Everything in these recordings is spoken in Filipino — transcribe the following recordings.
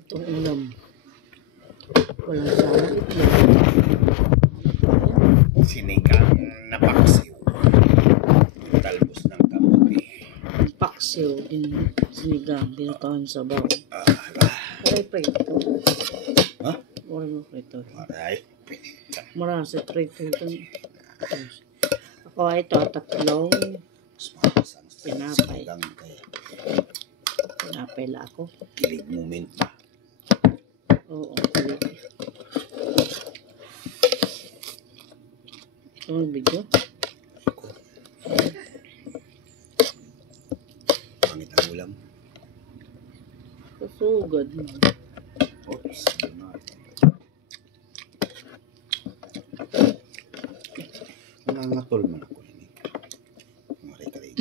Itong ulam. Walang sawang itlog. Sinigang na paksiw. Talbos ng kamote. Paksiw din sinigang. Binutawan sa baw. Aray prito. Ha? Wala mo prito. Aray. Marami sa prito ito. Ako ay ito tatlong pinapay. Pinapay la ako. Kilig moment ba? Oo, kilig. Ito ang video. Pangit ang ulam. Susugad. Oops. Nangangatol man ako ini. Maray-karay.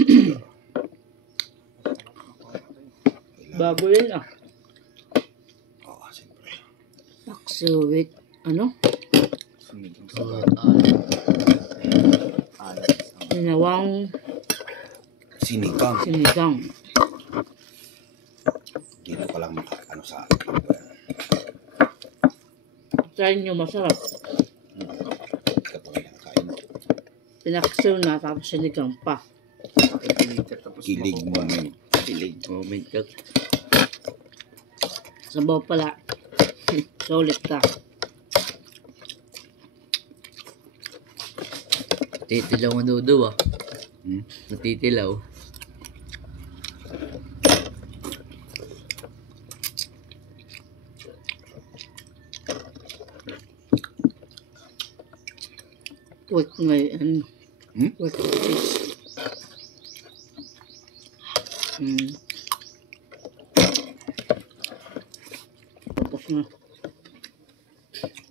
Baboy yun ah. Oo, siyempre. Paksiw with ano? Sinawang Sinigang. sinigang. Dito pa lang ano sa akin. Try nyo, masarap. Kapag kain. Pinaksiw na tapos sinigang pa. Kilig moment. Kilig moment ka. Sabaw pala. Solid ka. Titilaw ang dudo ah. Hmm? Natitilaw. Quick ngayon. Hmm? Quick fish. Tapos na.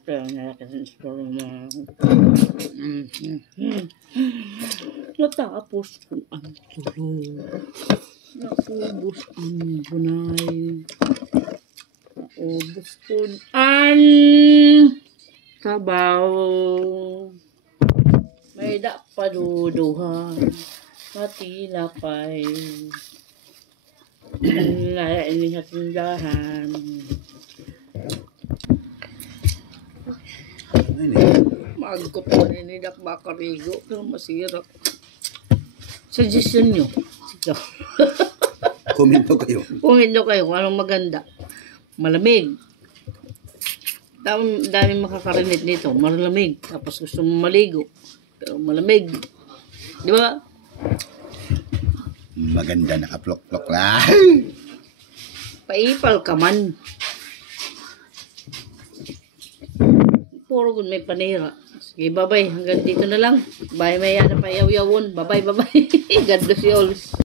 Kaya nalakas sa mga natapos ko ang tulog. Naubos ang bunay. Naubos ko ang sabaw. May dapaduduhan. Matilapay. Ang lain ni sa tindahan. Ano yun? Magko po ni Bakarigo pero masirap. Suggestion nyo. Sige. Komento kayo. Kung hindi kayo, kung anong maganda. Malamig. Daming makakarinig nito. Malamig. Tapos gusto mo maligo. Pero malamig. Di ba? Maganda nakaplok-plok lang. Paipal ka man. Puro good may panira. Sige, bye-bye. Hanggang dito na lang. Bye, may yana pa yaw-yawon. Bye-bye, bye-bye. God bless you all.